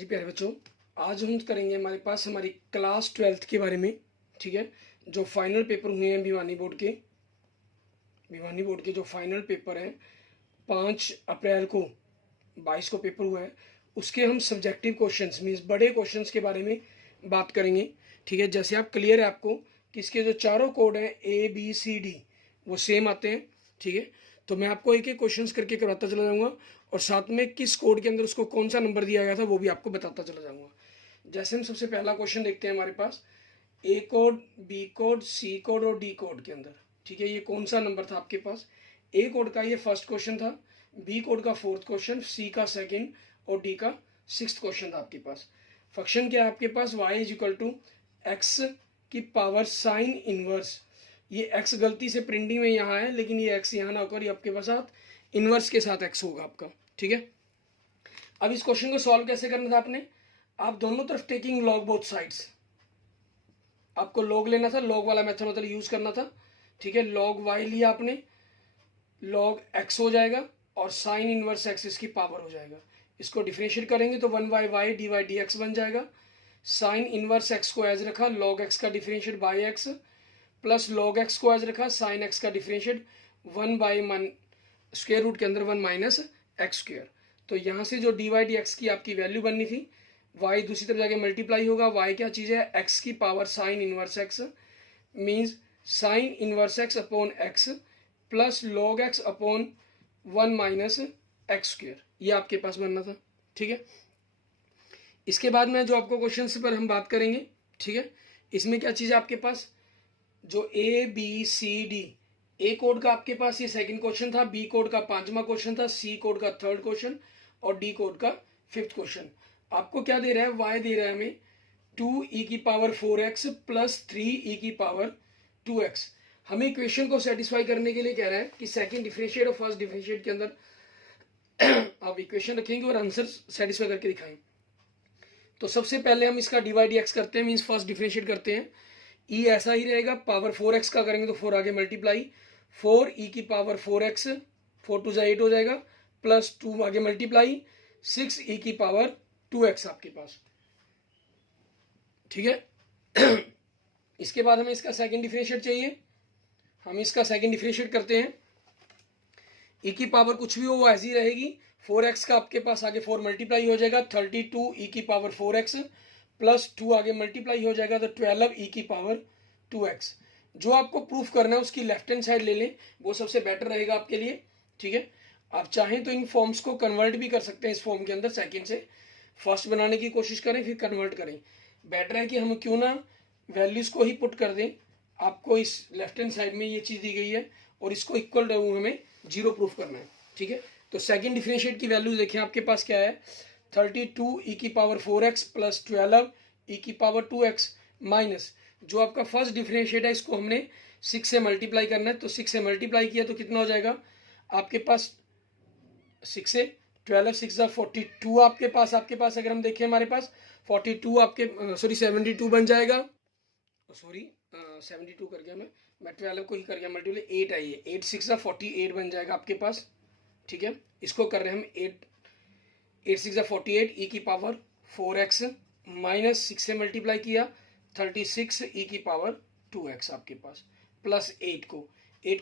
जी प्यारे बच्चों, आज हम करेंगे हमारे पास हमारी क्लास 12th के बारे में। ठीक है, जो फाइनल पेपर हुए हैं भिवानी बोर्ड के जो फाइनल पेपर हैं 5 अप्रैल को 22 को पेपर हुआ है, उसके हम सब्जेक्टिव क्वेश्चंस मीन्स बड़े क्वेश्चंस के बारे में बात करेंगे। ठीक है, जैसे आप क्लियर है आपको कि इसके जो चारों कोड हैं ABCD वो सेम आते हैं। ठीक है, तो मैं आपको एक एक क्वेश्चंस करके करवाता चला जाऊंगा और साथ में किस कोड के अंदर उसको कौन सा नंबर दिया गया था वो भी आपको बताता चला जाऊंगा। जैसे हम सबसे पहला क्वेश्चन देखते हैं हमारे पास A code, B code, C code और D कोड के अंदर। ठीक है, ये कौन सा नंबर था आपके पास? A कोड का ये फर्स्ट क्वेश्चन था, B कोड का फोर्थ क्वेश्चन, C का सेकंड और D का सिक्स्थ क्वेश्चन था आपके पास। फंक्शन क्या है आपके पास? y is equal to x की पावर साइन इनवर्स। ये x गलती से प्रिंटिंग में यहाँ है, लेकिन ये x यहाँ ना होकर ये आपके पास इनवर्स के साथ x होगा आपका। ठीक है, अब इस क्वेश्चन को सॉल्व कैसे करना था आपने? आप दोनों तरफ टेकिंग लॉग बोथ साइड्स, आपको लॉग लेना था, लॉग वाला मेथड मतलब यूज करना था। ठीक है, लॉग y लिया आपने, लॉग x हो जाएगा और साइन इनवर्स x इसकी पावर हो जाएगा। इसको डिफरेंशिएट करेंगे तो 1/y dy dx बन जाएगा। साइन इनवर्स x को एज रखा, लॉग x का differentiate by x plus log x को एज रखा, साइन x का डिफरेंशिएट 1/1 स्क्वायर रूट के अंदर 1 माइनस एक्स स्क्वायर। तो यहाँ से जो dy dx की आपकी वैल्यू बननी थी, y दूसरी तरफ जाके मल्टीप्लाई होगा। y क्या चीज़ है? x की power sine inverse x means sign inverse x upon x plus log x upon 1 minus x square, ये आपके पास बनना था। ठीक है, इसके बाद में जो आपको क्वेश्चन पर हम बात करेंगे। ठीक है, इसमें क्या चीज़ है आपके पास? जो ABCD, A कोड का आपके पास ये सेकंड क्वेश्चन था, B कोड का पांचवा क्वेश्चन था, C कोड का थर्ड क्वेश्चन और D कोड का फिफ्थ क्वेश्चन। आपको क्या दे रहा है? y दे रहा है हमें 2e की पावर 4x प्लस 3e की पावर 2x। हमें इक्वेशन को सेटिस्फाई करने के लिए कह रहा है कि सेकंड डिफरेंशिएट और फर्स्ट डिफरेंशिएट के अंदर आप इक्वेशन रखेंगे और आंसर सेटिस्फाई करके दिखाएंगे। तो सबसे पहले हम इसका डिवाइड एक्स करते हैं, मीन्स फर्स्ट डिफरेंशिएट करते हैं। ई ऐसा ही रहेगा, पावर 4x का करेंगे तो 4 आगे मल्टीप्लाई, 4e की पावर 4x, 4 टू 8 हो जाएगा, प्लस 2 आगे मल्टीप्लाई, 6e की पावर 2x आपके पास। ठीक है, इसके बाद हमें इसका सेकंड डिफरेंशिएट चाहिए। हम इसका सेकंड डिफरेंशिएट करते हैं। e की पावर कुछ भी हो वो ऐसी रहेगी, 4x का आपके पास आगे 4 मल्टीप्लाई हो जाएगा, 32 e की पावर 4x प्लस 2 आगे मल्टीप्लाई हो जाएगा तो 12 e की पावर 2x। जो आपको प्रूफ करना है उसकी लेफ्ट हैंड साइड ले लें, वो सबसे बेटर रहेगा आपके लिए। ठीक है, आप चाहें तो इन फॉर्म्स को कन्वर्ट भी कर सकते हैं इस फॉर्म के अंदर, सेकंड से फर्स्ट बनाने की कोशिश करें फिर कन्वर्ट करें। बेटर है कि हम क्यों ना वैल्यूज को ही पुट कर दें। आपको इस लेफ्ट हैंड साइड में ये चीज़ दी गई है और इसको इक्वल रहूँ हमें जीरो प्रूफ करना है। ठीक है, तो सेकंड डिफरेंशिएट की वैल्यू देखें आपके पास क्या है? 32 e की पावर 4x प्लस 12 e की पावर 2x माइनस जो आपका फर्स्ट डिफरेंशिएट है इसको हमने 6 से मल्टीप्लाई करना है। तो 6 से मल्टीप्लाई किया तो कितना हो जाएगा आपके पास? 6 से 12 6 42 आपके पास अगर हम देखें हमारे पास 42 आपके 72 बन जाएगा। सॉरी 72 कर गया मैं 12 को ही कर गया मल्टीप्लाई, 8 आई है, 8 6 48 बन जाएगा आपके पास। ठीक है, इसको कर रहे हैं हम 8 6 48 e की पावर 4x माइनस 6 से मल्टीप्लाई किया 36 e की पावर 2x आपके पास प्लस 8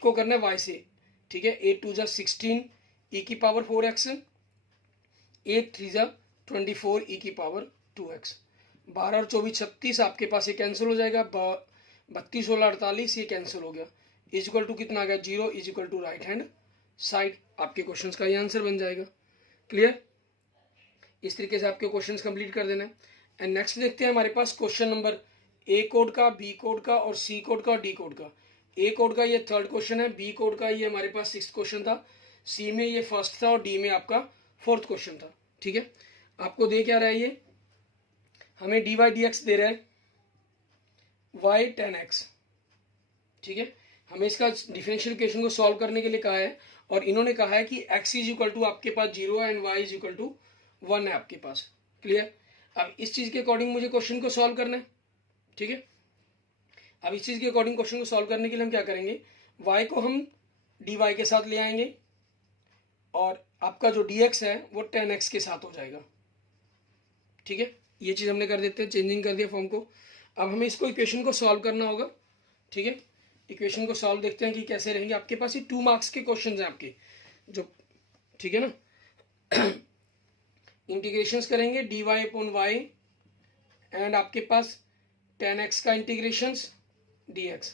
को करना है y से। ठीक है, 8 2 16 e की पावर 4x, 8 3 24 e की पावर 2x। 12 और 24 36 आपके पास ये कैंसिल हो जाएगा, 32 16 48 ये कैंसिल हो गया। इज इक्वल टू कितना आ गया? 0 is equal to right hand side. आपके क्वेश्चंस का ये आंसर बन जाएगा। क्लियर? इस तरीके से आपके क्वेश्चंस कंप्लीट कर देना है। एंड नेक्स्ट देखते हैं हमारे पास क्वेश्चन नंबर ए कोड का, बी कोड का और सी कोड का और डी कोड का। ए कोड का ये थर्ड क्वेश्चन है, बी कोड का ये हमारे पास सिक्स्थ क्वेश्चन था, सी में ये फर्स्ट था और डी में आपका फोर्थ क्वेश्चन था। ठीक है, आपको दे क्या रहा है? ये हमें dy dx दे रहा है y 10x। ठीक है, हमें इसका डिफरेंशियल इक्वेशन को सॉल्व करने के लिए कहा है और इन्होंने कहा है कि x इज इक्वल टू आपके पास 0 and y is equal to 1 है आपके पास। क्लियर? अब इस चीज के अकॉर्डिंग मुझे क्वेश्चन को सॉल्व करना है। ठीक है, अब इस चीज के अकॉर्डिंग क्वेश्चन को सॉल्व करने के लिए हम क्या करेंगे? y को हम dy के साथ ले आएंगे और आपका जो dx है वो 10x के साथ हो जाएगा। ठीक है, ये चीज़ हमने कर देते हैं, चेंजिंग कर दिया फॉर्म को। अब हमें इसको इक्वेशन को सॉल्व करना होगा। ठीक है, इक्वेशन को सॉल्व देखते हैं कि कैसे रहेंगे। आपके पास ये 2 मार्क्स के क्वेश्चन हैं आपके जो, ठीक है ना। इंटीग्रेशंस करेंगे dy अपॉन वाई एंड आपके पास tan x का इंटीग्रेशंस dx।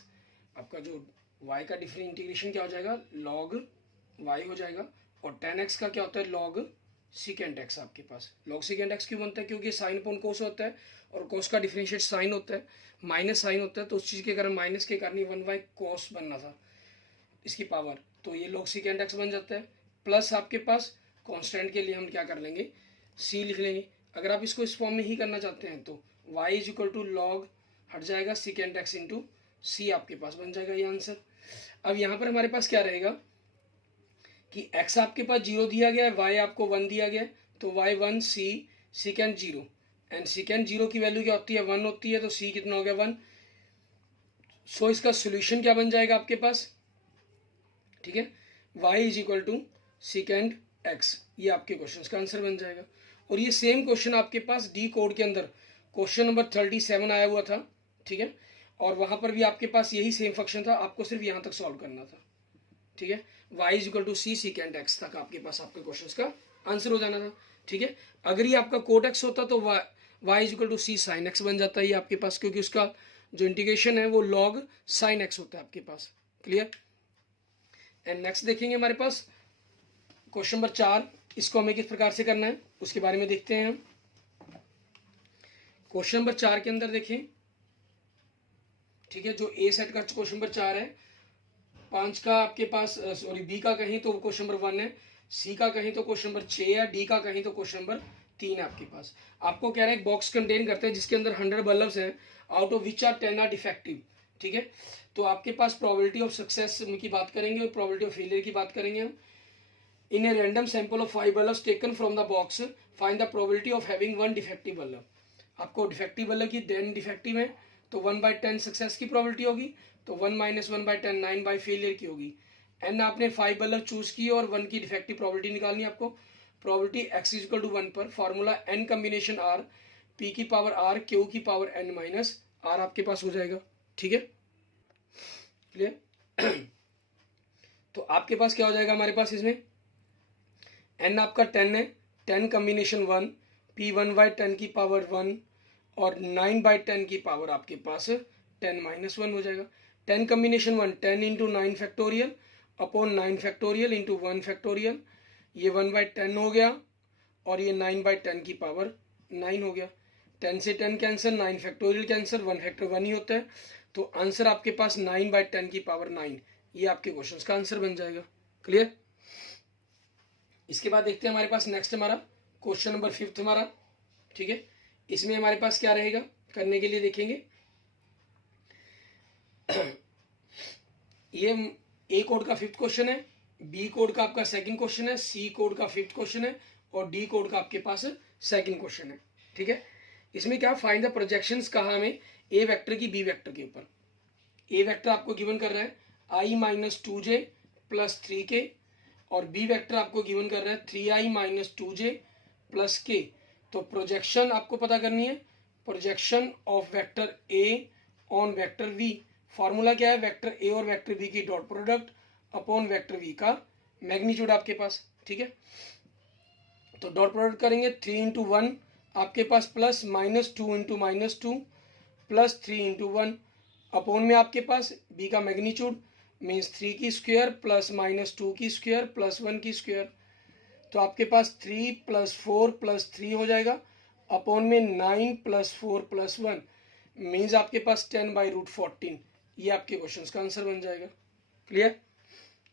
आपका जो y का डिफरेंट इंटीग्रेशन क्या हो जाएगा, log y हो जाएगा, और tan x का क्या होता है, log secant x। आपके पास log secant x क्यों बनता है, क्योंकि साइन अपॉन कोस होता है, और कोस का डिफरेंशिएट साइन होता है, माइनस साइन होता है, तो उस चीज़ के कारण माइनस के कारण ही 1 cos बनना था इसकी पावर, तो ये log secant x बन जाता है। प्लस आपके पास कांस्टेंट के लिए हम क्या कर लेंगे, c लिख लेंगे। अगर आप इसको इस फॉर्म में ही करना चाहते हैं तो y is equal to log हट जाएगा secant x इंटू सी, आपके पास बन जाएगा ये आंसर। अब यहाँ पर हमारे पास क्या रहेगा कि x आपके पास 0 दिया गया है, y आपको 1 दिया गया है, तो y 1 c secant 0, and secant 0 की वैल्यू क्या होती है, 1 होती है, तो c कितना हो गया 1। सो इसका सोल्यूशन क्या बन जाएगा आपके पास, ठीक है, y is equal to secant x, ये आपके क्वेश्चन का आंसर बन जाएगा। और ये सेम क्वेश्चन आपके पास डी कोड के अंदर क्वेश्चन नंबर 37 आया हुआ था। ठीक है, और वहां पर भी आपके पास यही सेम फंक्शन था, आपको सिर्फ यहां तक सॉल्व करना था। ठीक है, y is equal to C secant x तक आपके पास आपके क्वेश्चन का आंसर हो जाना था। ठीक है, अगर ये आपका कोट x होता तो y is equal to C sine x बन जाता है ये आपके पास, क्योंकि उसका जो इंटीग्रेशन है वो log साइन x होता है आपके पास। क्लियर। एंड नेक्स्ट देखेंगे हमारे पास क्वेश्चन नंबर 4, इसको हमें किस प्रकार से करना है उसके बारे में देखते हैं हम। क्वेश्चन नंबर 4 के अंदर देखें, ठीक है, जो ए सेट का क्वेश्चन नंबर 4 है, 5 का आपके पास सॉरी बी का कहीं तो क्वेश्चन नंबर 1 है, सी का कहीं तो क्वेश्चन नंबर 6 है, डी का कहीं तो क्वेश्चन नंबर 3 है आपके पास। आपको कह रहा है एक बॉक्स कंटेन करते हैं जिसके अंदर 100 बल्ब्स हैं, out of which are 10 are defective. ठीक है, तो आपके पास प्रोबेबिलिटी ऑफ सक्सेस की बात करेंगे और प्रोबेबिलिटी ऑफ फेलियर की बात करेंगे हम। In a random sample of 5 bulbs taken from the box, find the probability of having 1 defective bulb। आपको डिफेक्टिव बल्ब की 10 डिफेक्टिव है तो 1/10 सक्सेस की प्रोबेबिलिटी होगी, तो 1 - 1/10 9 फेलियर की होगी। एन आपने 5 बल्ब चूज की और 1 की डिफेक्टिव प्रोबेबिलिटी निकालनी है आपको। Probability x is equal to 1 पर formula n combination r, p की पावर r, q की पावर n माइनस r आपके पास हो जाएगा। ठीक है, क्लियर। तो आपके पास क्या हो जाएगा हमारे पास इसमें, n आपका 10 है, 10 कम्बिनेशन 1, p 1/10 की पावर 1 और 9/10 की पावर आपके पास 10 - 1 हो जाएगा। 10 combination 1 10 into 9 factorial upon 9 factorial into 1 factorial, ये 1/10 हो गया और ये 9/10 की पावर 9 हो गया। 10 से 10 कैंसर, 9 फैक्टोरियल कैंसर, 1 फैक्टर 1 ही होता है, तो आंसर आपके पास 9/10 की पावर 9, ये आपके क्वेश्चन का आंसर बन जाएगा। क्लियर। इसके बाद देखते हैं हमारे पास नेक्स्ट हमारा क्वेश्चन नंबर 5 हमारा। ठीक है, इसमें हमारे पास क्या रहेगा करने के लिए देखेंगे। ये ए कोड का 5th क्वेश्चन है, बी कोड का आपका 2nd क्वेश्चन है, सी कोड का 5th क्वेश्चन है और डी कोड का आपके पास 2nd क्वेश्चन है। ठीक है, इसमें क्या फाइंड द प्रोजेक्शंस कहा हमें ए वेक्टर की बी वेक्टर के ऊपर। ए वेक्टर आपको गिवन कर रहा है i - 2j + 3k और बी वेक्टर आपको गिवन कर रहा है 3i - 2j + k। तो प्रोजेक्शन आपको पता करनी है, projection of vector A on vector V. Formula क्या है, वेक्टर ए और वेक्टर बी की dot product upon vector V का मैग्नीट्यूड आपके पास। ठीक है, तो डॉट प्रोडक्ट करेंगे 3 × 1 आपके पास प्लस -2 × -2 प्लस 3 × 1 अपॉन में आपके पास बी का मैग्नीट्यूड मीन्स 3 की स्क्वायर प्लस -2 की स्क्वायर प्लस 1 की स्क्वायर, तो आपके पास 3 + 4 + 3 हो जाएगा अपॉन में 9 + 4 + 1 मीन्स आपके पास 10/√14, ये आपके क्वेश्चन का आंसर बन जाएगा। क्लियर।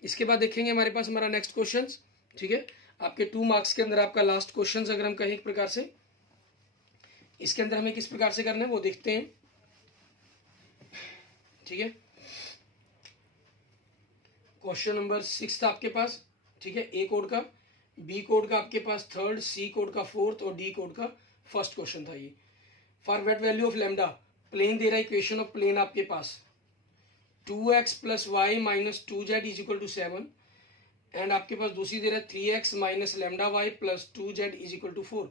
इसके बाद देखेंगे हमारे पास हमारा नेक्स्ट क्वेश्चन। ठीक है, आपके 2 मार्क्स के अंदर आपका लास्ट क्वेश्चन अगर हम कहें एक प्रकार से, इसके अंदर हमें किस प्रकार से करना है वो देखते हैं। ठीक है, क्वेश्चन नंबर 6 था आपके पास। ठीक है, ए कोड का, बी कोड का आपके पास 3rd, सी कोड का 4th और डी कोड का 1st क्वेश्चन था ये। For what value of lambda, plane दे रहा है, इक्वेशन ऑफ प्लेन आपके पास 2x + y - 2z = 7 एंड आपके पास दूसरी दे रहा है 3x - λy + 2z = 4।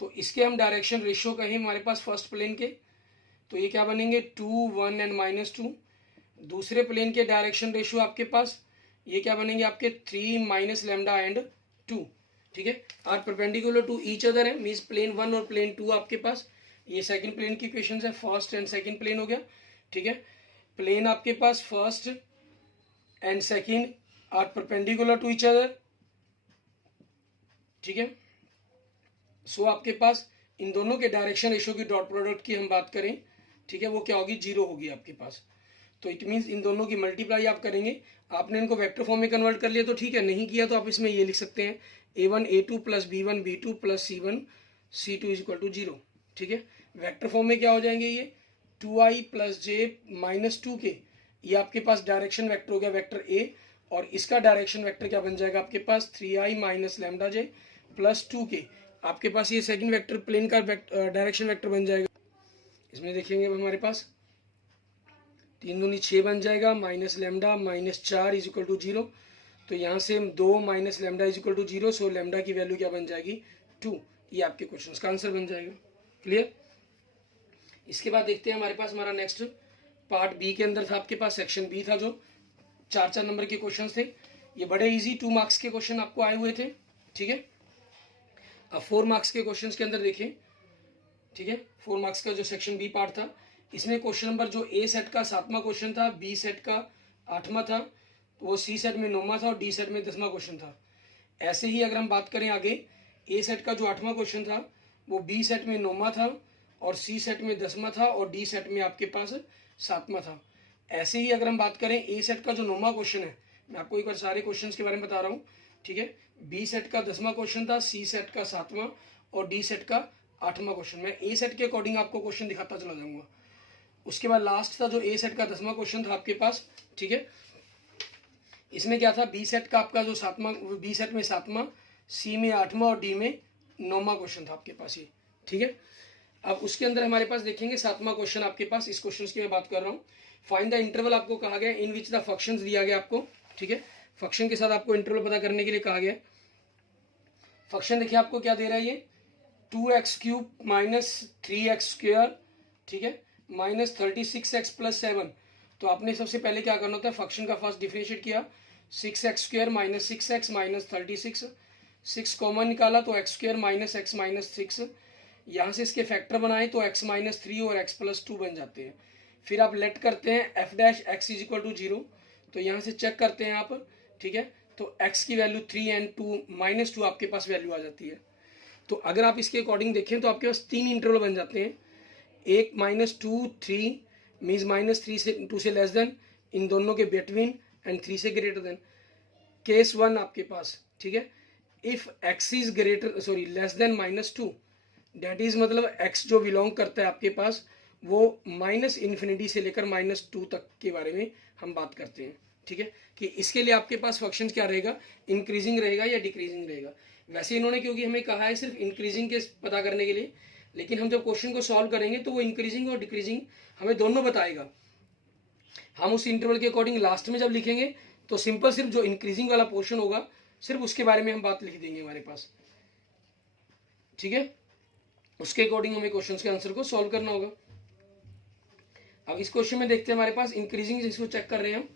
तो इसके हम डायरेक्शन रेशियो कहें हमारे पास फर्स्ट प्लेन के, तो ये क्या बनेंगे 2 1 एंड -2। दूसरे प्लेन के डायरेक्शन रेशियो आपके पास ये क्या बनेंगे आपके 3 माइनस लैम्डा एंड 2। ठीक है, are perpendicular to each other है, मीन्स प्लेन 1 और प्लेन 2 आपके पास। ये सेकंड प्लेन की इक्वेशन है, फर्स्ट एंड सेकंड प्लेन हो गया। ठीक है, प्लेन आपके पास first and second are perpendicular to each other. ठीक है, सो आपके पास इन दोनों के डायरेक्शन रेशियो की डॉट प्रोडक्ट की हम बात करें, ठीक है, वो क्या होगी 0 होगी आपके पास। तो इट मीन्स इन दोनों की मल्टीप्लाई आप करेंगे। आपने इनको वेक्टर फॉर्म में कन्वर्ट कर लिया तो ठीक है, नहीं किया तो आप इसमें ये लिख सकते हैं a1 a2 plus b1 b2 plus c1 c2 is equal to 0। ठीक है, वेक्टर फॉर्म में क्या हो जाएंगे ये 2i प्लस j माइनस 2 के, ये आपके पास डायरेक्शन वेक्टर हो गया वेक्टर a, और इसका डायरेक्शन वेक्टर क्या बन जाएगा आपके पास 3i minus lambda j plus 2 के। आपके पास ये सेकंड वेक्टर प्लेन का डायरेक्शन वेक्टर बन जाएगा। इसमें देखेंगे हमारे पास 3 दूनी 6 बन जाएगा, minus lambda minus 4 is equal to 0। तो यहाँ से हम 2 minus lambda is equal to 0, so lambda की वैल्यू क्या बन जाएगी 2। ये आपके क्वेश्चन का आंसर बन जाएगा। क्लियर। इसके बाद देखते हैं हमारे पास हमारा नेक्स्ट पार्ट बी के अंदर था, आपके पास सेक्शन बी था जो 4 नंबर के क्वेश्चन थे। ये बड़े इजी 2 मार्क्स के क्वेश्चन आपको आए हुए थे। ठीक है, अब 4 मार्क्स के क्वेश्चन के अंदर देखें। ठीक है, 4 मार्क्स का जो सेक्शन बी पार्ट था, इसमें क्वेश्चन नंबर जो ए सेट का 7वां क्वेश्चन था, बी सेट का 8वां था, तो वो सी सेट में 9वां था और डी सेट में 10वां क्वेश्चन था। ऐसे ही अगर हम बात करें आगे, ए सेट का जो 8वां क्वेश्चन था वो बी सेट में 9वां था और सी सेट में 10वां था और डी सेट में आपके पास 7वां था। ऐसे ही अगर हम बात करें ए सेट का जो 9वां क्वेश्चन है, मैं आपको एक बार सारे क्वेश्चन के बारे में बता रहा हूँ। ठीक है, बी सेट का 10वां क्वेश्चन था, सी सेट का 7वां और डी सेट का 8वां क्वेश्चन। मैं ए सेट के अकॉर्डिंग आपको क्वेश्चन दिखाता चला जाऊंगा। उसके बाद लास्ट था जो ए सेट का 10वां क्वेश्चन था आपके पास। ठीक है, इसमें क्या था बी सेट का आपका जो 7वां, बी सेट में 7वां, सी में 8वां और डी में 9वां क्वेश्चन था आपके पास ये। ठीक है, अब उसके अंदर हमारे पास देखेंगे 7वां क्वेश्चन आपके पास, इस क्वेश्चन की मैं बात कर रहा हूँ। फाइंड द इंटरवल आपको कहा गया इन विच द फंक्शंस दिया गया आपको। ठीक है, फंक्शन के साथ आपको इंटरवल पता करने के लिए कहा गया। फंक्शन देखिए आपको क्या दे रहा है ये 2x³ माइनस 3x स्क्वायर, ठीक है, माइनस 36x प्लस 7। तो आपने सबसे पहले क्या करना होता है, फंक्शन का फर्स्ट डिफरेंशिएट किया, 6x square minus 6x minus 36, 6 common निकाला तो x square minus x minus 6, यहाँ से इसके फैक्टर बनाए तो x माइनस 3 और x प्लस 2 बन जाते हैं। फिर आप लेट करते हैं f dash x is equal to 0, तो यहाँ से चेक करते हैं आप। ठीक है, तो x की वैल्यू 3 एंड 2 माइनस 2 आपके पास वैल्यू आ जाती है। तो अगर आप इसके अकॉर्डिंग देखें तो आपके पास 3 इंटरवल बन जाते हैं, एक -2 3 मीन्स -3 से 2 से लेस देन, इन दोनों के बिटवीन एंड 3 से ग्रेटर देन। केस 1 आपके पास, ठीक है, if x is greater sorry less than -2, that is मतलब x जो बिलोंग करता है आपके पास वो -∞ से लेकर -2 तक के बारे में हम बात करते हैं। ठीक है, कि इसके लिए आपके पास फंक्शन क्या रहेगा, इंक्रीजिंग रहेगा या डिक्रीजिंग रहेगा। वैसे इन्होंने क्योंकि हमें कहा है सिर्फ इंक्रीजिंग के पता करने के लिए, लेकिन हम जब क्वेश्चन को सॉल्व करेंगे तो वो इंक्रीजिंग और डिक्रीजिंग हमें दोनों बताएगा। हम उस इंटरवल के अकॉर्डिंग लास्ट में जब लिखेंगे तो सिंपल सिर्फ जो इंक्रीजिंग वाला पोर्शन होगा सिर्फ उसके बारे में हम बात लिख देंगे हमारे पास। ठीक है, उसके अकॉर्डिंग हमें क्वेश्चन के आंसर को सॉल्व करना होगा। अब इस क्वेश्चन में देखते हैं हमारे पास इंक्रीजिंग, जिसको चेक कर रहे हैं हम।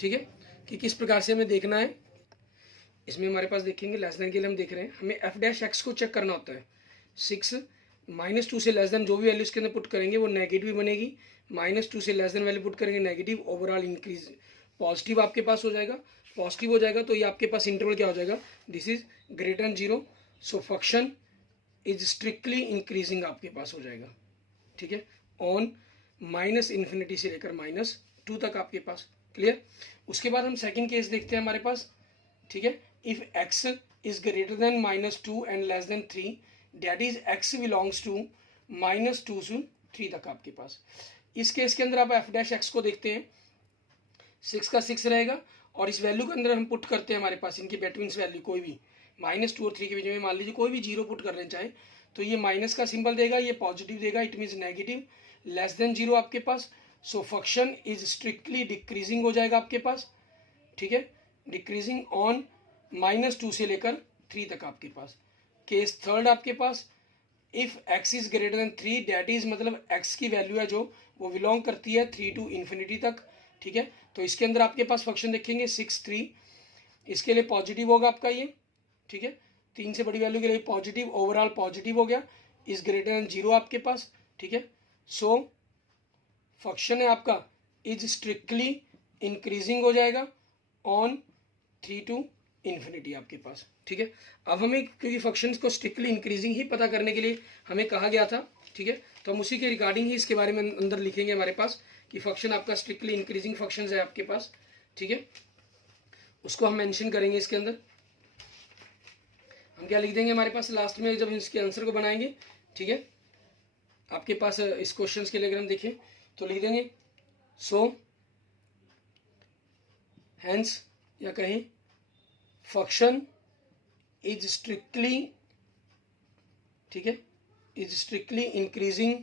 ठीक है, कि किस प्रकार से हमें देखना है। इसमें हमारे पास देखेंगे लेस देन के लिए हम देख रहे हैं, हमें f डैश x को चेक करना होता है। 6 -2 से लेस देन जो भी वैल्यू इसके अंदर पुट करेंगे वो नेगेटिव बनेगी, -2 से लेस देन वैल्यू पुट करेंगे नेगेटिव, ओवरऑल इंक्रीज पॉजिटिव आपके पास हो जाएगा। पॉजिटिव हो जाएगा तो ये आपके पास इंटरवल क्या हो जाएगा, this is greater then 0, so function is strictly increasing आपके पास हो जाएगा। ठीक है, ऑन -∞ से लेकर -2 तक आपके पास। क्लियर। उसके बाद हम सेकंड केस देखते हैं हमारे पास। ठीक है, if x is greater than -2 and less than 3, that is x belongs to -2 से 3 तक आपके पास। इस केस के अंदर आप f डैश x को देखते हैं, 6 का 6 रहेगा और इस वैल्यू के अंदर हम पुट करते हैं हमारे पास इनकी बिटवीन वैल्यू कोई भी, -2 और 3 के बीच में मान लीजिए कोई भी 0 पुट कर लेना चाहे तो ये माइनस का सिंबल देगा, ये पॉजिटिव देगा, it means negative, less than 0 आपके पास। So function is strictly decreasing हो जाएगा आपके पास। ठीक है, डिक्रीजिंग ऑन -2 से लेकर 3 तक आपके पास। केस थर्ड आपके पास, if x is greater than 3 that is मतलब x की वैल्यू है जो वो बिलोंग करती है 3 टू इन्फिनिटी तक, ठीक है। तो इसके अंदर आपके पास फंक्शन देखेंगे 6 3, इसके लिए पॉजिटिव होगा आपका ये, ठीक है। 3 से बड़ी वैल्यू के लिए पॉजिटिव, ओवरऑल पॉजिटिव हो गया, इज ग्रेटर देन 0 आपके पास, ठीक है। सो फंक्शन है आपका इज स्ट्रिक्टली इंक्रीजिंग हो जाएगा ऑन 3 टू इन्फिनिटी आपके पास, ठीक है। अब हमें क्योंकि फंक्शंस को स्ट्रिक्टली इंक्रीजिंग ही पता करने के लिए हमें कहा गया था, ठीक है, तो हम उसी के रिगार्डिंग ही इसके बारे में अंदर लिखेंगे हमारे पास कि फंक्शन आपका स्ट्रिक्टली इंक्रीजिंग फंक्शंस है आपके पास, ठीक है। उसको हम मेंशन करेंगे इसके अंदर। हम क्या लिख देंगे हमारे पास लास्ट में जब इसके आंसर को बनाएंगे, ठीक है। आपके पास इस क्वेश्चन के लिए अगर हम देखें तो लिख देंगे सो हैंस या कहें फंक्शन इज स्ट्रिक्टली, ठीक है, is strictly increasing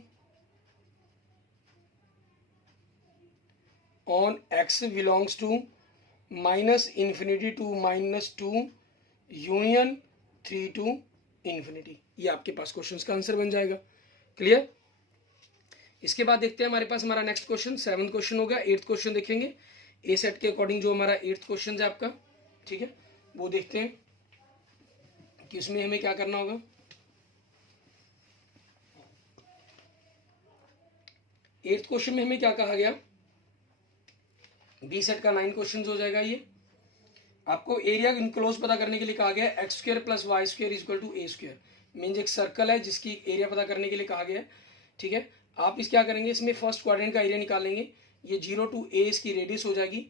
on x belongs to minus infinity to minus 2 union 3 to infinity. ये आपके पास क्वेश्चन का आंसर बन जाएगा। क्लियर। इसके बाद देखते हैं हमारे पास हमारा नेक्स्ट क्वेश्चन 7th क्वेश्चन होगा। 8th क्वेश्चन देखेंगे ए सेट के अकॉर्डिंग जो हमारा 8th क्वेश्चन है आपका, ठीक है, वो देखते हैं कि उसमें हमें क्या करना होगा। 8th क्वेश्चन में हमें क्या कहा गया, बी सेट का 9 क्वेश्चन हो जाएगा। ये आपको एरिया इनक्लोज पता करने के लिए कहा गया है, x square plus y square equal to a square. Means एक सर्कल है जिसकी एरिया पता करने के लिए कहा गया है, ठीक है। आप इस क्या करेंगे, इसमें फर्स्ट क्वाड्रेंट का एरिया निकालेंगे। ये 0 टू ए इसकी रेडियस हो जाएगी।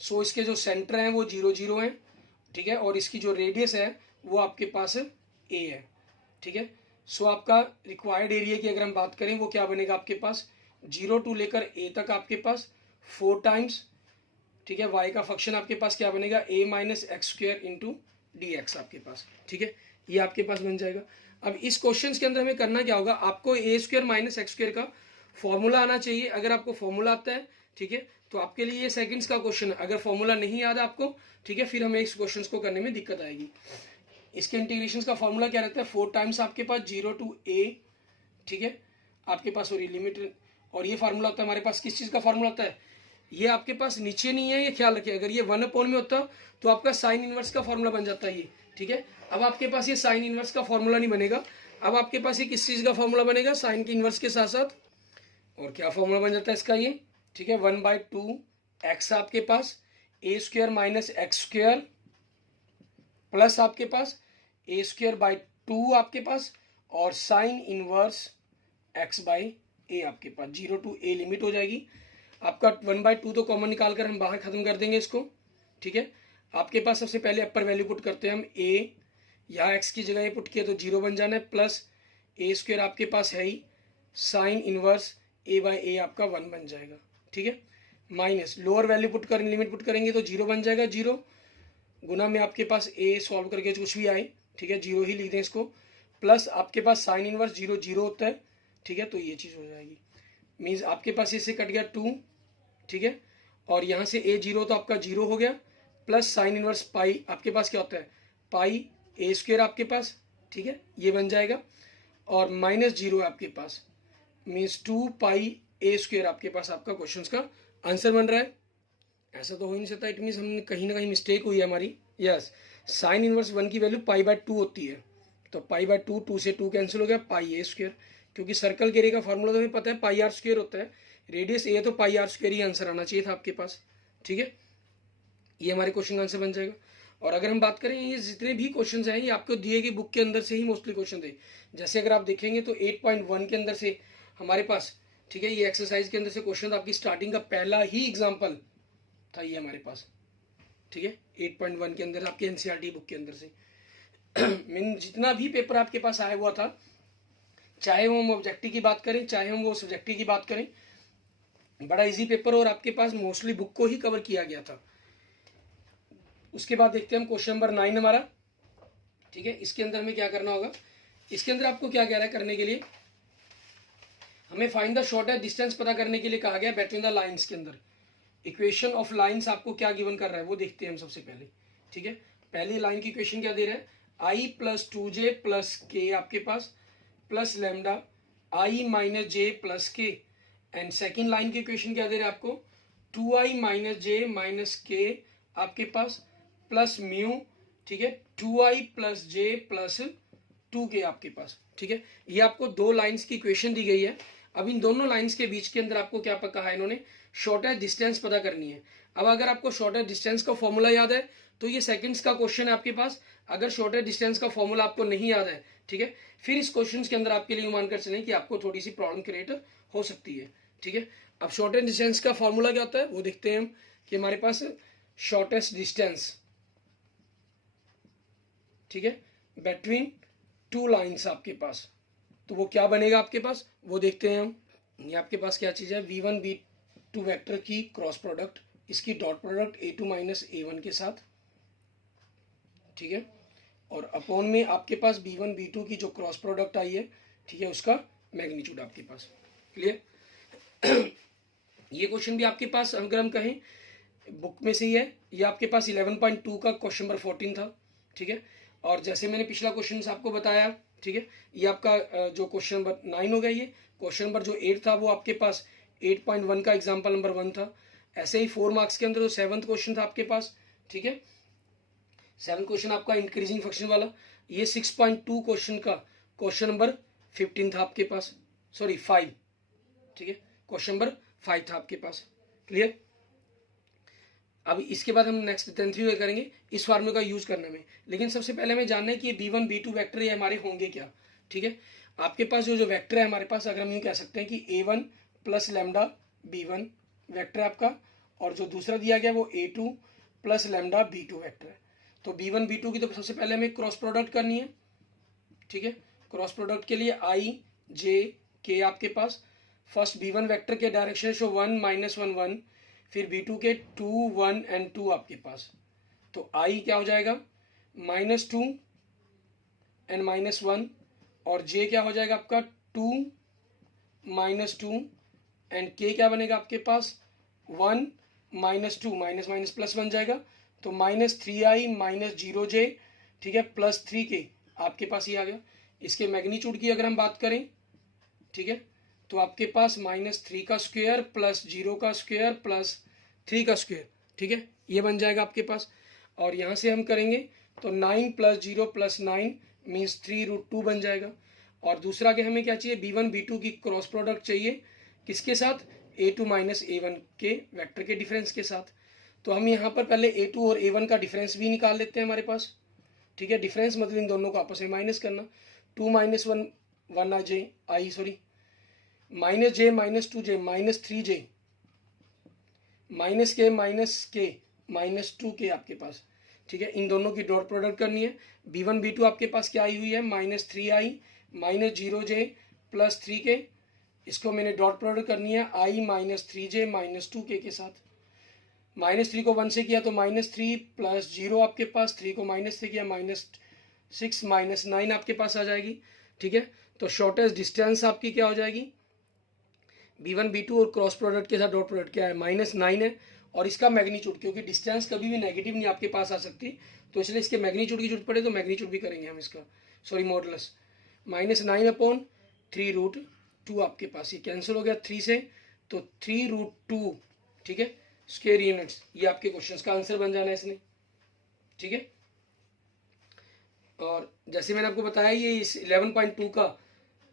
सो इसके जो सेंटर हैं वो 0 0 हैं, ठीक है, और इसकी जो रेडियस है वो आपके पास ए है, ठीक है। सो आपका रिक्वायर्ड एरिया की अगर हम बात करें वो क्या बनेगा आपके पास, 0 टू लेकर ए तक आपके पास 4 टाइम्स, ठीक है, y का फंक्शन आपके पास क्या बनेगा, a minus x square into D x आपके पास, ठीक है, ये आपके पास बन जाएगा। अब इस क्वेश्चन के अंदर हमें करना क्या होगा, आपको ए स्क्वायर माइनस एक्स स्क्वायर का फॉर्मूला आना चाहिए। अगर आपको फॉर्मूला आता है, ठीक है, तो आपके लिए ये सेकंड्स का क्वेश्चन है। अगर फॉर्मूला नहीं याद आपको, ठीक है, फिर हमें इस क्वेश्चन को करने में दिक्कत आएगी। इसके इंटीग्रेशन का फॉर्मूला क्या रहता है, 4 टाइम्स आपके पास 0 टू ए, ठीक है, आपके पास और लिमिट, और ये फार्मूला होता है हमारे पास किस चीज़ का फार्मूला होता है, ये आपके पास नीचे नहीं है, ये ख्याल रखिए। अगर ये 1/, में होता तो आपका साइन इनवर्स का फॉर्मूला बन जाता है ये, ठीक है। अब आपके पास ये साइन इनवर्स का फॉर्मूला नहीं बनेगा। अब आपके पास ये किस चीज़ का फॉर्मूला बनेगा, साइन के इनवर्स के साथ साथ, और क्या फॉर्मूला बन जाता है इसका ये, ठीक है, 1/2 एक्स आपके पास a square minus x square plus आपके पास ए स्क्वायर बाई 2 आपके पास, और sine inverse x by a आपके पास। 0 टू ए लिमिट हो जाएगी आपका, 1/2 तो कॉमन निकाल कर हम बाहर खत्म कर देंगे इसको, ठीक है। आपके पास सबसे पहले अपर वैल्यू पुट करते हैं हम, ए यहाँ एक्स की जगह ये पुट किया तो 0 बन जाना है, प्लस ए स्क्वायर आपके पास है ही, साइन इनवर्स ए बाई ए आपका 1 बन जाएगा, ठीक है, माइनस लोअर वैल्यू पुट कर लिमिट पुट करेंगे तो 0 बन जाएगा, 0 गुना में आपके पास ए सॉल्व करके कुछ भी आए, ठीक है, 0 ही लिख दें इसको, प्लस आपके पास साइन इनवर्स 0 0 होता है, ठीक है, तो ये चीज़ हो जाएगी। मीन्स आपके पास इससे कट गया 2, ठीक है, और यहाँ से ए 0 तो आपका 0 हो गया, प्लस साइन इनवर्स पाई आपके पास क्या होता है, पाई ए स्क्वायर आपके पास, ठीक है, ये बन जाएगा, और माइनस 0 है आपके पास, मीन्स 2 पाई ए स्क्वायर आपके पास आपका क्वेश्चन का आंसर बन रहा है। ऐसा तो हो ही नहीं सकता, इट मीन्स हमने कहीं ना कहीं मिस्टेक हुई है हमारी। यस, साइन इनवर्स 1 की वैल्यू π/2 होती है, तो π/2, 2 से 2 कैंसिल हो गया, पाई ए स्क्वायर, क्योंकि सर्कल के एरिया का फॉर्मूला तो हमें पता है πr स्क्वायर होता है, रेडियस ए है तो πr स्क्वायर ही आंसर आना चाहिए था आपके पास, ठीक है, ये हमारे क्वेश्चन का आंसर बन जाएगा। और अगर हम बात करें ये जितने भी क्वेश्चन हैं ये आपको दिए गए बुक के अंदर से ही मोस्टली क्वेश्चन थे। जैसे अगर आप देखेंगे तो 8.1 के अंदर से हमारे पास, ठीक है, ये एक्सरसाइज के अंदर से क्वेश्चन आपकी स्टार्टिंग का पहला ही एग्जाम्पल था ये हमारे पास, ठीक है, 8.1 के अंदर आपके एनसीईआरटी बुक के अंदर से मीन जितना भी पेपर आपके पास आया हुआ था, चाहे हम ऑब्जेक्टिव की बात करें चाहे हम वो सब्जेक्टिव की बात करें, बड़ा इजी पेपर और आपके पास मोस्टली बुक को ही कवर किया गया था। उसके बाद देखते हैं हम क्वेश्चन नंबर 9 हमारा, ठीक है, इसके अंदर हमें क्या करना होगा, इसके अंदर आपको क्या कह रहा है करने के लिए, हमें फाइंड द शॉर्टेस्ट डिस्टेंस पता करने के लिए कहा गया बिटवीन द लाइंस के अंदर। इक्वेशन ऑफ लाइंस आपको क्या गिवन कर रहा है वो देखते हैं हम सबसे पहले, ठीक है। पहली लाइन की इक्वेशन क्या दे रहा है, i + 2j + k आपके पास plus lambda i minus j plus k, and second line की इक्वेशन क्या दे रहे हैं आपको, 2i माइनस जे माइनस के आपके पास प्लस म्यू, ठीक है, 2i प्लस जे प्लस 2k आपके पास, ठीक है। ये आपको दो लाइंस की इक्वेशन दी गई है। अब इन दोनों लाइंस के बीच के अंदर आपको क्या कहा है इन्होंने, शॉर्टेस्ट डिस्टेंस पता करनी है। अब अगर आपको शॉर्टेस्ट डिस्टेंस का फॉर्मूला याद है तो ये सेकंड्स का क्वेश्चन है आपके पास। अगर शॉर्टेस्ट डिस्टेंस का फॉर्मूला आपको नहीं याद है, ठीक है, फिर इस क्वेश्चन के अंदर आपके लिए मानकर चलें कि आपको थोड़ी सी प्रॉब्लम क्रिएट हो सकती है, ठीक है। अब शॉर्टेस्ट डिस्टेंस का फॉर्मूला क्या होता है वो देखते हैं हम, कि हमारे पास शॉर्टेस्ट डिस्टेंस, ठीक है, बिटवीन टू लाइंस आपके पास, तो वो क्या बनेगा आपके पास वो देखते हैं हम। ये आपके पास क्या चीज़ है, v1 v2 वेक्टर की क्रॉस प्रोडक्ट, इसकी dot product a2 minus a1 के साथ, ठीक है, और अपॉन में आपके पास b1 b2 की जो क्रॉस प्रोडक्ट आई है, ठीक है, उसका मैग्नीट्यूड आपके पास। क्लियर। ये क्वेश्चन भी आपके पास अगर हम कहें बुक में से ही है, ये आपके पास 11.2 का क्वेश्चन नंबर 14 था, ठीक है। और जैसे मैंने पिछला क्वेश्चन आपको बताया, ठीक है, ये आपका जो क्वेश्चन नंबर 9 हो गया, ये क्वेश्चन नंबर जो 8 था वो आपके पास 8.1 का एग्जाम्पल नंबर 1 था। ऐसे ही 4 मार्क्स के अंदर जो 7th क्वेश्चन था आपके पास, ठीक है, 7th क्वेश्चन आपका इंक्रीजिंग फंक्शन वाला, ये 6.2 क्वेश्चन का क्वेश्चन नंबर 15 था आपके पास, सॉरी 5, ठीक है, क्वेश्चन नंबर 5 था आपके पास। क्लियर। अब इसके बाद हम नेक्स्ट 10th करेंगे इस फार्मूले का यूज करने में, लेकिन सबसे पहले हमें जानना है कि ये b1 b2 वेक्टर ये हमारे होंगे क्या, ठीक है। आपके पास जो वेक्टर है हमारे पास, अगर हम यूँ कह सकते हैं कि a1 plus lambda b1 vector है आपका, और जो दूसरा दिया गया वो a2 plus lambda b2 vector है। तो b1 b2 की तो सबसे पहले हमें क्रॉस प्रोडक्ट करनी है, ठीक है। क्रॉस प्रोडक्ट के लिए i j k आपके पास, फर्स्ट b1 वेक्टर के डायरेक्शन शो 1 माइनस 1 1, फिर b2 के 2 1 एंड 2 आपके पास, तो i क्या हो जाएगा -2 एंड -1, और j क्या हो जाएगा आपका 2 -2 एंड k क्या बनेगा आपके पास 1 -2 माइनस माइनस प्लस बन जाएगा, तो -3i -0j, ठीक है, प्लस 3k आपके पास ये आ गया। इसके मैग्नीट्यूड की अगर हम बात करें, ठीक है, तो आपके पास -3 का स्क्वायर प्लस 0 का स्क्वायर प्लस 3 का स्क्वायर, ठीक है, ये बन जाएगा आपके पास। और यहाँ से हम करेंगे तो 9 प्लस 0 प्लस 9 मीन्स 3√2 बन जाएगा। और दूसरा के हमें क्या चाहिए, b1 b2 की क्रॉस प्रोडक्ट चाहिए, किसके साथ, a2 माइनस a1 के वेक्टर के डिफरेंस के साथ। तो हम यहाँ पर पहले a2 और a1 का डिफरेंस भी निकाल लेते हैं हमारे पास, ठीक है। डिफरेंस मतलब इन दोनों को आपस में माइनस करना, 2 माइनस 1 1 आई sorry minus j -2j -3j -k आपके पास, ठीक है। इन दोनों की डॉट प्रोडक्ट करनी है। b1 b2 आपके पास क्या आई हुई है, -3i -0j प्लस 3k, इसको मैंने डॉट प्रोडक्ट करनी है i -3j -2k के साथ। -3 को 1 से किया तो -3 प्लस 0 आपके पास, 3 को माइनस से किया -6 -9 आपके पास आ जाएगी, ठीक है। तो शॉर्टेस्ट डिस्टेंस आपकी क्या हो जाएगी, b1 b2 और क्रॉस प्रोडक्ट के साथ डॉट प्रोडक्ट क्या है -9 है, और इसका मैग्नीट्यूड, क्योंकि डिस्टेंस कभी भी नेगेटिव नहीं आपके पास आ सकती, तो इसलिए इसके मैग्नीट्यूड की जरूरत पड़े तो मैग्नीट्यूड भी करेंगे हम इसका, सॉरी मॉडुलस, -9/3√2 आपके पास, ये कैंसिल हो गया 3 से, तो 3√2, ठीक है, स्क्वायर यूनिट्स, ये आपके क्वेश्चन का आंसर बन जाना है इसने, ठीक है। और जैसे मैंने आपको बताया ये इस 11.2 का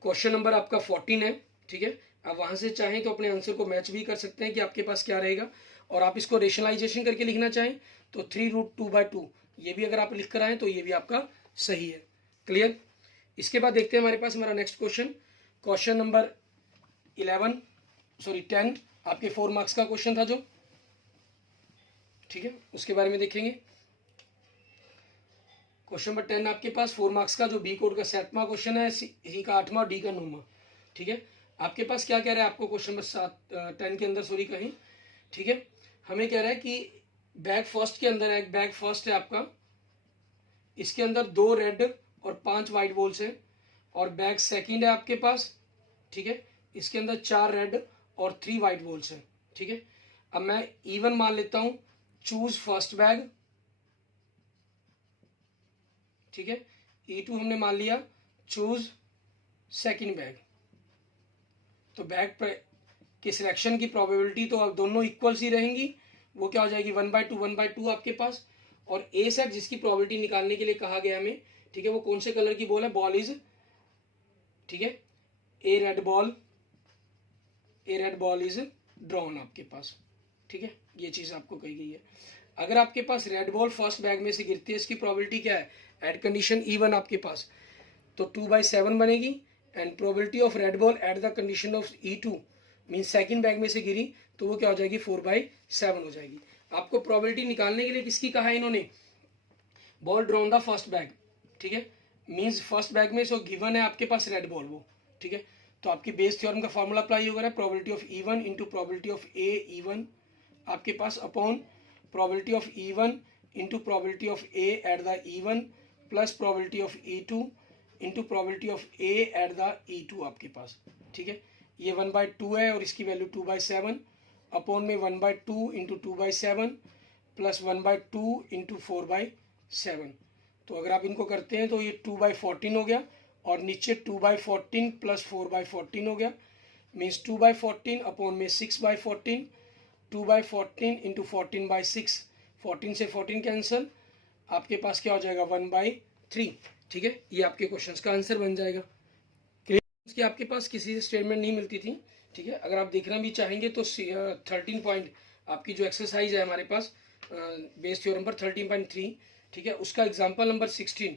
क्वेश्चन नंबर आपका 14 है, ठीक है। आप वहां से चाहें तो अपने आंसर को मैच भी कर सकते हैं कि आपके पास क्या रहेगा, और आप इसको रेशनलाइजेशन करके लिखना चाहें तो 3√2/2 ये भी अगर आप लिख कर आए तो ये भी आपका सही है। क्लियर। इसके बाद देखते हैं हमारे पास हमारा नेक्स्ट क्वेश्चन नंबर 10 आपके 4 मार्क्स का क्वेश्चन था जो, ठीक है, उसके बारे में देखेंगे। क्वेश्चन नंबर 10 आपके पास 4 मार्क्स का जो बी कोड का 7वां क्वेश्चन है, सी का 8वां, डी का 9वां, ठीक है। आपके पास क्या कह रहा है आपको क्वेश्चन नंबर 10 के अंदर, सॉरी कहीं, ठीक है, हमें कह रहा है कि बैग फर्स्ट के अंदर एक बैग फर्स्ट है आपका, इसके अंदर 2 रेड और 5 वाइट बॉल्स हैं, और बैग सेकंड है आपके पास, ठीक है, इसके अंदर 4 रेड और 3 वाइट बॉल्स हैं, ठीक है। अब मैं इवन मान लेता हूं, चूज फर्स्ट बैग, ठीक है, E2 हमने मान लिया, चूज सेकंड बैग। तो बैग के सिलेक्शन की प्रोबेबिलिटी तो अब दोनों इक्वल्स ही रहेंगी, वो क्या हो जाएगी 1/2 आपके पास। और ए सेट जिसकी प्रोबेबिलिटी निकालने के लिए कहा गया हमें, ठीक है, वो कौन से कलर की बॉल है, बॉल इज, ठीक है, ए रेड बॉल इज ड्रॉन आपके पास, ठीक है, ये चीज आपको कही गई है। अगर आपके पास रेड बॉल फर्स्ट बैग में से गिरती है, इसकी प्रोबेबिलिटी क्या है, एट कंडीशन E1 आपके पास, तो 2/7 बनेगी। And probability of red ball at the condition of E2 mean second bag में से गिरी, तो वो क्या हो जाएगी 4/7 हो जाएगी। आपको प्रोबेबिलिटी निकालने के लिए किसकी कहा है इन्होंने, ball drawn the first bag, ठीक है, मीन्स फर्स्ट बैग में सो गिवन है आपके पास रेड बॉल वो, ठीक है। तो आपकी बेस थ्योरम का फॉर्मूला अप्लाई होगा, probability of E1 into probability of E1 आपके पास upon probability of E1 into probability of A at the E1 plus probability of E2 into probability of A at the E2 आपके पास, ठीक है। ये 1/2 है और इसकी वैल्यू 2/7 अपॉन में 1/2 इंटू 2/7 प्लस 1/2 इंटू 4/7। तो अगर आप इनको करते हैं तो ये 2/14 हो गया और नीचे 2/14 प्लस 4/14 हो गया, मीन्स 2/14 अपॉन में 6/14, 2/14 इंटू 14/6, 14 से 14 कैंसिल, आपके पास क्या हो जाएगा 1/3, ठीक है। ये आपके क्वेश्चन का आंसर बन जाएगा। कि आपके पास किसी से स्टेटमेंट नहीं मिलती थी, ठीक है। अगर आप देखना भी चाहेंगे तो 13 पॉइंट आपकी जो एक्सरसाइज है हमारे पास बेस थ्योरम पर 13.3, ठीक है, उसका एग्जांपल नंबर 16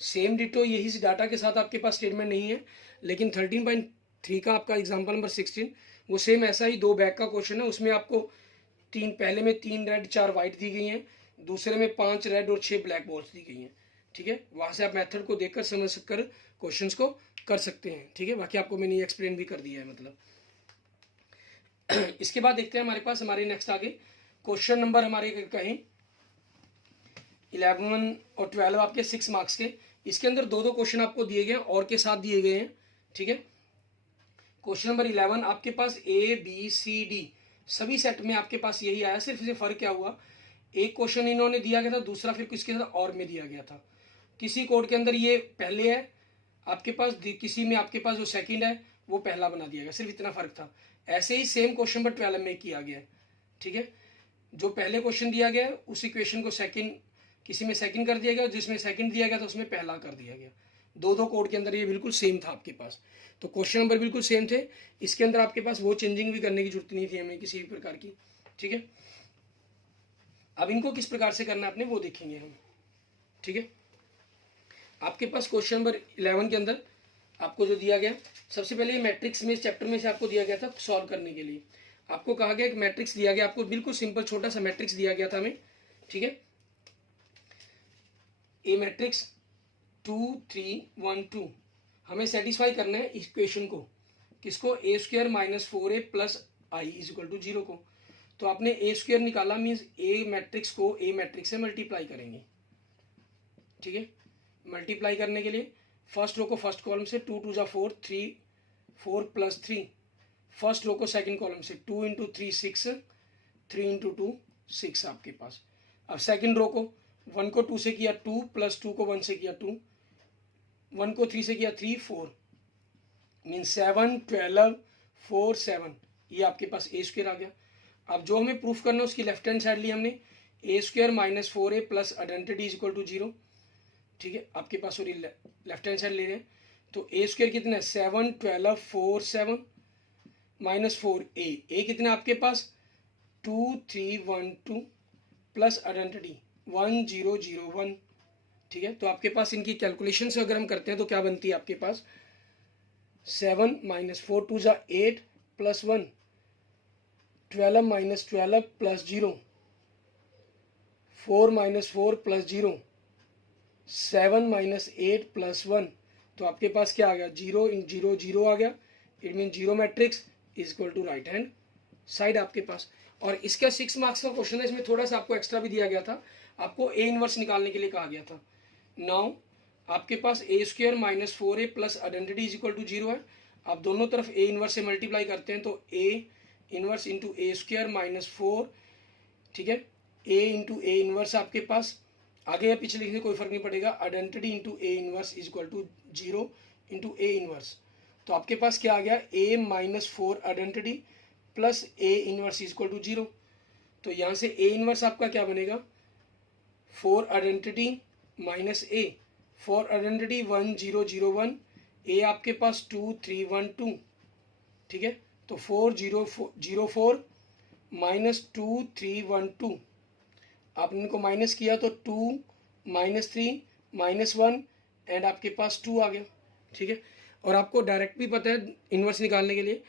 सेम डिटो यही डाटा के साथ आपके पास स्टेटमेंट नहीं है, लेकिन 13.3 का आपका एग्जांपल नंबर 16 वो सेम ऐसा ही 2 बैग का क्वेश्चन है। उसमें आपको पहले में 3 रेड 4 वाइट दी गई हैं, दूसरे में 5 रेड और 6 ब्लैक बॉल्स दी गई हैं, ठीक है। वहां से आप मेथड को देखकर समझ कर क्वेश्चंस को कर सकते हैं, ठीक है। बाकी आपको मैंने एक्सप्लेन भी कर दिया है मतलब। इसके बाद देखते हैं हमारे पास हमारे नेक्स्ट आगे क्वेश्चन नंबर हमारे कहें 11 और 12 आपके 6 मार्क्स के। इसके अंदर 2 क्वेश्चन आपको दिए गए और के साथ दिए गए हैं, ठीक है। क्वेश्चन नंबर 11 आपके पास ABCD सभी सेट में आपके पास यही आया, सिर्फ इसे फर्क क्या हुआ, एक क्वेश्चन इन्होंने दिया गया था, दूसरा फिर किसके साथ और में दिया गया था। किसी कोड के अंदर ये पहले है आपके पास, किसी में आपके पास जो सेकंड है वो पहला बना दिया गया, सिर्फ इतना फर्क था। ऐसे ही सेम क्वेश्चन नंबर 12 में किया गया, ठीक है। जो पहले क्वेश्चन दिया गया उसी क्वेश्चन को सेकंड, किसी में सेकंड कर दिया गया, जिसमें सेकंड दिया गया था उसमें पहला कर दिया गया। 2 कोड के अंदर ये बिल्कुल सेम था आपके पास, तो क्वेश्चन नंबर बिल्कुल सेम थे। इसके अंदर आपके पास वो चेंजिंग भी करने की जरूरत नहीं थी हमें किसी भी प्रकार की, ठीक है। अब इनको किस प्रकार से करना है अपने वो देखेंगे हम, ठीक है। आपके पास क्वेश्चन नंबर 11 के अंदर आपको जो दिया गया, सबसे पहले ये मैट्रिक्स में इस चैप्टर में से आपको दिया गया था सॉल्व करने के लिए। आपको कहा गया एक मैट्रिक्स दिया गया, आपको बिल्कुल सिंपल छोटा सा मैट्रिक्स दिया गया था हमें, ठीक है। ए मैट्रिक्स 2 3 1 2 हमें सेटिस्फाई करना है इक्वेशन को, किसको, A² - 4A + I = 0 को। तो आपने A² निकाला, मीन्स ए मैट्रिक्स को ए मैट्रिक्स से मल्टीप्लाई करेंगे, ठीक है। मल्टीप्लाई करने के लिए फर्स्ट रो को फर्स्ट कॉलम से 2 2 = 4, 3 4 + 3, फर्स्ट रो को सेकंड कॉलम से 2 × 3 6, 3 × 2 6 आपके पास। अब सेकंड रो को 1 को 2 से किया 2 + 2 को 1 से किया 2, 1 को 3 से किया 3 4 मीन 7 12 4 7, ये आपके पास A² आ गया। अब जो हमें प्रूफ करना है उसकी लेफ्ट हैंड साइड ली हमने, A² - 4A + आइडेंटिटी = 0, ठीक है। आपके पास सॉरी लेफ्ट हैंड साइड ले रहे हैं, तो A² कितना है 7 12 4 7 - 4A, A कितना आपके पास 2 3 1 2 प्लस आइडेंटिटी 1 0 0 1, ठीक है। तो आपके पास इनकी कैलकुलेशन से अगर हम करते हैं तो क्या बनती है आपके पास 7 - 4 2 = 8 + 1, 12 - 12 + 0, 4 - 4 + 0, 7 - 8 + 1, तो आपके पास क्या आ गया 0 × 0 0 आ गया। It mean 0 matrix = right hand side आपके पास। और इसका 6 मार्क्स का क्वेश्चन है, इसमें थोड़ा सा आपको एक्स्ट्रा भी दिया गया था, आपको A इनवर्स निकालने के लिए कहा गया था। नाउ आपके पास A² - 4A + आइडेंटिटी = 0 है। आप दोनों तरफ A इनवर्स से मल्टीप्लाई करते हैं तो A इनवर्स × A² - 4, ठीक है। A × A इनवर्स आपके पास आगे या पीछे लिखने कोई फर्क नहीं पड़ेगा, identity × A inverse = 0 × A inverse, तो आपके पास क्या आ गया, a minus 4 identity plus a inverse equal to 0। तो यहाँ से a इनवर्स आपका क्या बनेगा, 4 identity minus a, 4 identity 1 0 0 1, a आपके पास 2 3 1 2, ठीक है। तो 4 0 0 4 माइनस 2 3 1 2, आपने इनको माइनस किया तो 2 माइनस 3 माइनस 1 एंड आपके पास 2 आ गया, ठीक है। और आपको डायरेक्ट भी पता है इन्वर्स निकालने के लिए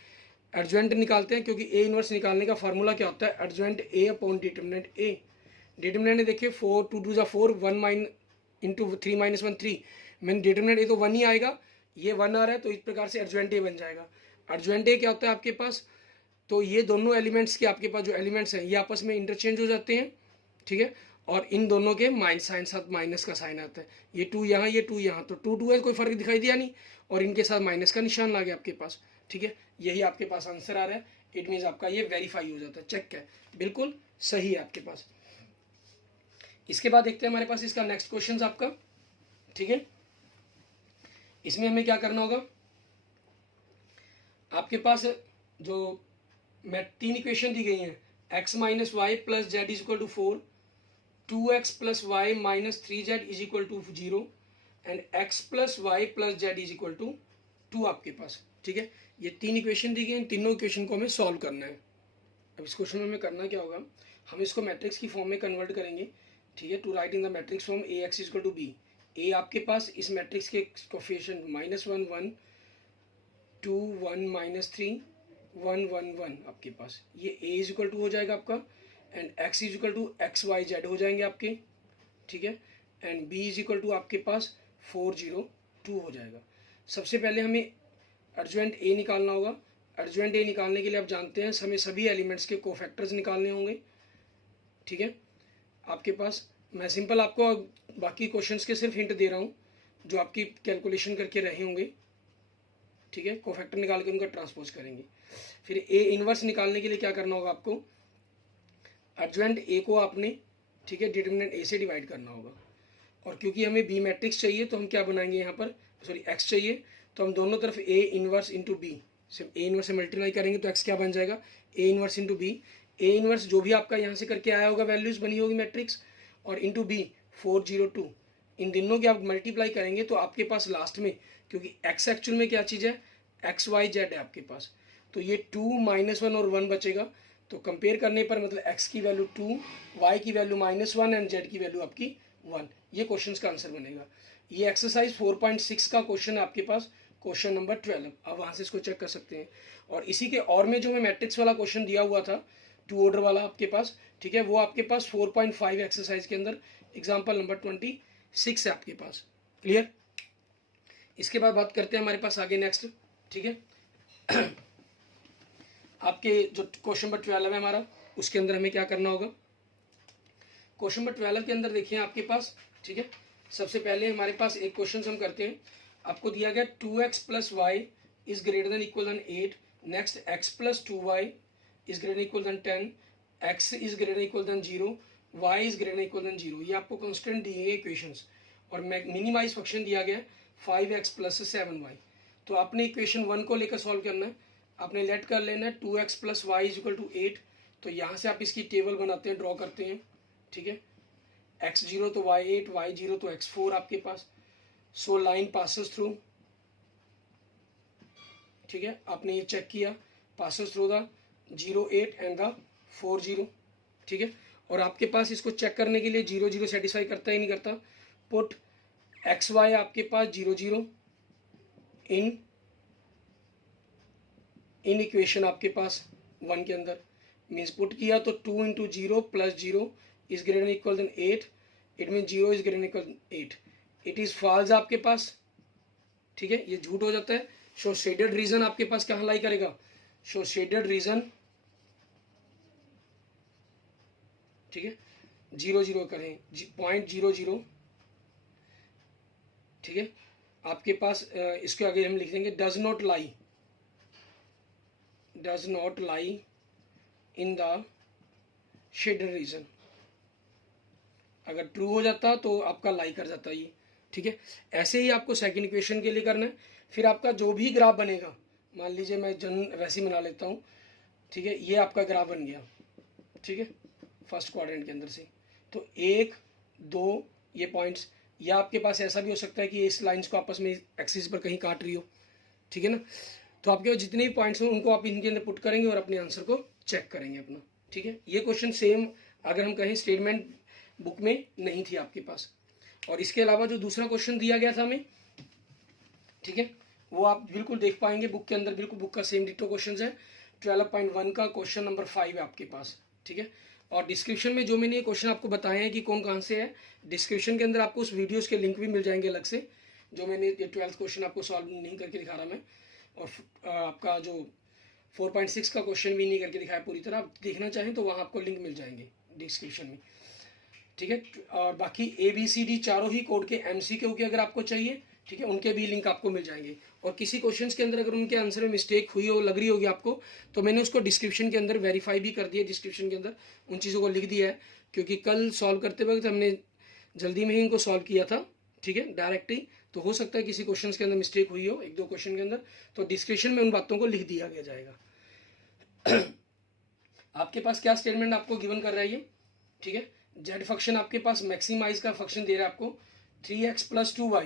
एडजॉइंट निकालते हैं, क्योंकि ए इन्वर्स निकालने का फार्मूला क्या होता है, adjoint A upon determinant A. Determinant देखिए 4 2 2 4 1 माइन इंटू 3 माइनस 1 3, मैंने डिटरमिनेंट ए तो 1 ही आएगा, ये 1 आ रहा है, तो इस प्रकार से एडजॉइंट ए बन जाएगा। एडजॉइंट ए क्या होता है आपके पास, तो ये दोनों एलिमेंट्स के आपके पास जो एलिमेंट्स हैं ये आपस में इंटरचेंज हो जाते हैं, ठीक है। और इन दोनों के माइनस साइन साथ माइनस का साइन आता है, ये 2 यहाँ ये 2 यहाँ, तो 2 2 है, कोई फर्क दिखाई दिया नहीं, और इनके साथ माइनस का निशान ला गया आपके पास, ठीक है। यही आपके पास आंसर आ रहा है, इट मीन्स आपका ये वेरीफाई हो जाता है, चेक है, बिल्कुल सही है आपके पास। इसके बाद देखते हैं हमारे पास इसका नेक्स्ट क्वेश्चन आपका, ठीक है। इसमें हमें क्या करना होगा, आपके पास जो 3 इक्वेशन दी गई हैं, x minus y plus z is equal to 4, 2x plus y minus 3z is equal to 0 and x plus y plus z is equal to 2 आपके पास, ठीक है। ये 3 इक्वेशन दी गई, इन तीनों इक्वेशन को हमें सॉल्व करना है। अब इस क्वेश्चन में हमें करना क्या होगा, हम इसको मैट्रिक्स की फॉर्म में कन्वर्ट करेंगे, ठीक है। To write in the matrix form A X is equal to B, A आपके पास इस मैट्रिक्स के कोफिशिएंट -1 1 2 1 -3 1 1 1 आपके पास, ये a इज इक्वल टू हो जाएगा आपका, and x is equal to x y z हो जाएंगे आपके, ठीक है। And b is equal to आपके पास 4 0 2 हो जाएगा। सबसे पहले हमें एडजॉइंट a निकालना होगा। एडजॉइंट a निकालने के लिए आप जानते हैं हमें सभी एलिमेंट्स के कोफैक्टर्स निकालने होंगे, ठीक है। आपके पास मैं सिंपल आपको बाकी क्वेश्चंस के सिर्फ हिंट दे रहा हूँ जो आपकी कैलकुलेशन करके रहे होंगे, ठीक है। कोफैक्टर निकाल के उनका ट्रांसपोज करेंगे। फिर ए इनवर्स निकालने के लिए क्या करना होगा आपको, एडजॉइंट ए को आपने, ठीक है, डिटरमिनेंट ए से डिवाइड करना होगा। और क्योंकि हमें बी मैट्रिक्स चाहिए तो हम क्या बनाएंगे यहाँ पर, सॉरी एक्स चाहिए, तो हम दोनों तरफ ए इनवर्स इंटू बी, सिर्फ ए इनवर्स से मल्टीप्लाई करेंगे तो एक्स क्या बन जाएगा, A inverse into B. A inverse जो भी आपका यहाँ से करके आया होगा वैल्यूज बनी होगी मैट्रिक्स, और इंटू बी 4 0 2, इन दोनों की आप मल्टीप्लाई करेंगे तो आपके पास लास्ट में, क्योंकि एक्स एक्चुअल में क्या चीज़ है, एक्स वाई जेड है आपके पास, तो ये 2 -1 और 1 बचेगा। तो कंपेयर करने पर मतलब x की वैल्यू 2, y की वैल्यू -1 एंड z की वैल्यू आपकी 1, ये क्वेश्चन का आंसर बनेगा। ये एक्सरसाइज 4.6 का क्वेश्चन है आपके पास, क्वेश्चन नंबर 12, आप वहाँ से इसको चेक कर सकते हैं। और इसी के और में जो मैं मैट्रिक्स वाला क्वेश्चन दिया हुआ था 2 ऑर्डर वाला आपके पास, ठीक है, वो आपके पास 4.5 एक्सरसाइज के अंदर एग्जाम्पल नंबर 26 है आपके पास, क्लियर। इसके बाद बात करते हैं हमारे पास आगे नेक्स्ट, ठीक है। आपके जो क्वेश्चन नंबर 12 है हमारा, उसके अंदर हमें क्या करना होगा, क्वेश्चन नंबर 12 के अंदर देखिए आपके पास, ठीक है। सबसे पहले हमारे पास एक क्वेश्चन हम करते हैं, आपको दिया गया 2x plus y is greater than equal than 8, next x plus 2y is greater equal than 10, x is greater equal than 0, y is greater equal than 0। ये आपको कांस्टेंट दिए गए इक्वेशंस, और मिनिमाइज फंक्शन दिया गया 5x प्लस 7y। तो आपने equation 1 को लेकर सॉल्व करना है, आपने लेट कर लेना है 2x plus y is equal to 8, तो यहाँ से आप इसकी टेबल बनाते हैं, ड्रॉ करते हैं, ठीक है। x 0 तो y 8, y 0 तो x 4 आपके पास, सो लाइन पासेस थ्रू, ठीक है। आपने ये चेक किया, passes through the 0 8 and the 4 0, ठीक है। और आपके पास इसको चेक करने के लिए 0 0 सेटिस्फाई करता ही नहीं करता, पुट एक्स वाई आपके पास 0 0 इन इक्वेशन आपके पास 1 के अंदर, मीन्स पुट किया तो 2 into 0 plus 0 is greater equal than 8, it mean 0 is greater equal 8, it is false आपके पास, ठीक है, ये झूठ हो जाता है। शो शेडेड रीजन आपके पास कहाँ लाई करेगा, शो शेडेड रीजन, ठीक है, 0 0 करें 0.00, ठीक है। आपके पास इसके आगे हम लिख देंगे does not lie in the shaded region, अगर ट्रू हो जाता तो आपका लाई कर जाता ये, ठीक है। ऐसे ही आपको सेकंड इक्वेशन के लिए करना है, फिर आपका जो भी ग्राफ बनेगा, मान लीजिए मैं वैसे ही बना लेता हूँ, ठीक है, ये आपका ग्राफ बन गया, ठीक है, फर्स्ट क्वाड्रेंट के अंदर से। तो 1 2 ये पॉइंट्स, या आपके पास ऐसा भी हो सकता है कि इस लाइंस को आपस में एक्सिस पर कहीं काट रही हो, ठीक है ना। तो आपके पास जितने भी पॉइंट्स हो उनको आप इनके अंदर पुट करेंगे और अपने आंसर को चेक करेंगे अपना, ठीक है। ये क्वेश्चन सेम अगर हम कहें स्टेटमेंट बुक में नहीं थी आपके पास। और इसके अलावा जो दूसरा क्वेश्चन दिया गया था हमें, ठीक है, वो आप बिल्कुल देख पाएंगे बुक के अंदर, बिल्कुल बुक का सेम डिटो क्वेश्चन है। 12.1 का क्वेश्चन नंबर 5 है आपके पास, ठीक है। और डिस्क्रिप्शन में जो मैंने ये क्वेश्चन आपको बताए हैं कि कौन कहाँ से है, डिस्क्रिप्शन के अंदर आपको उस वीडियोस के लिंक भी मिल जाएंगे अलग से, जो मैंने ये 12th क्वेश्चन आपको सॉल्व नहीं करके दिखा रहा मैं, और आपका जो 4.6 का क्वेश्चन भी नहीं करके दिखाया पूरी तरह, आप देखना चाहें तो वहाँ आपको लिंक मिल जाएंगे डिस्क्रिप्शन में, ठीक है। और बाकी ABCD चारों ही कोड के MCQ के अगर आपको चाहिए, ठीक है, उनके भी लिंक आपको मिल जाएंगे। और किसी क्वेश्चंस के अंदर अगर उनके आंसर में मिस्टेक हुई हो, लग रही होगी आपको, तो मैंने उसको डिस्क्रिप्शन के अंदर वेरीफाई भी कर दिया, डिस्क्रिप्शन के अंदर उन चीज़ों को लिख दिया है, क्योंकि कल सॉल्व करते वक्त हमने जल्दी में ही इनको सॉल्व किया था, ठीक है, डायरेक्ट ही। तो हो सकता है किसी क्वेश्चन के अंदर मिस्टेक हुई हो, 1-2 क्वेश्चन के अंदर, तो डिस्क्रिप्शन में उन बातों को लिख दिया गया जाएगा। आपके पास क्या स्टेटमेंट आपको गिवन कर रहा है ये, ठीक है। जेड फंक्शन आपके पास मैक्सिमाइज का फंक्शन दे रहा है आपको 3x + 2y,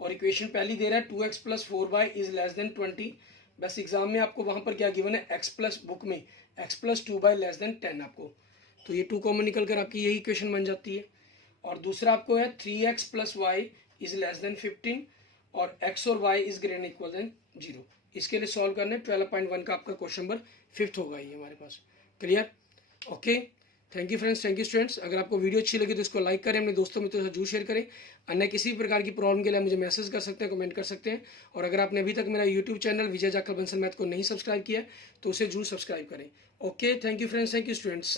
और इक्वेशन पहली दे रहा है 2x + 4y is less than 20। बस एग्जाम में आपको वहां पर क्या गिवन है, x प्लस बुक में x + 2y लेस देन 10 आपको, तो ये 2 कॉमन निकल कर आपकी यही इक्वेशन बन जाती है। और दूसरा आपको है 3x + y is less than 15 और x और y is greater equal than 0। इसके लिए सॉल्व करना है 12.1 का आपका क्वेश्चन नंबर 5 होगा ये हमारे पास। Clear, okay, thank you friends, thank you students. अगर आपको वीडियो अच्छी लगी तो इसको लाइक करें, अपने दोस्तों मित्रों से जरूर शेयर करें। अन्य किसी भी प्रकार की प्रॉब्लम के लिए मुझे मैसेज कर सकते हैं, कमेंट कर सकते हैं। और अगर आपने अभी तक मेरा यूट्यूब चैनल विजय जाखड़ बंसल मैथ को नहीं सब्सक्राइब किया तो उसे जरूर सब्सक्राइब करें। Okay, thank you friends, thank you students.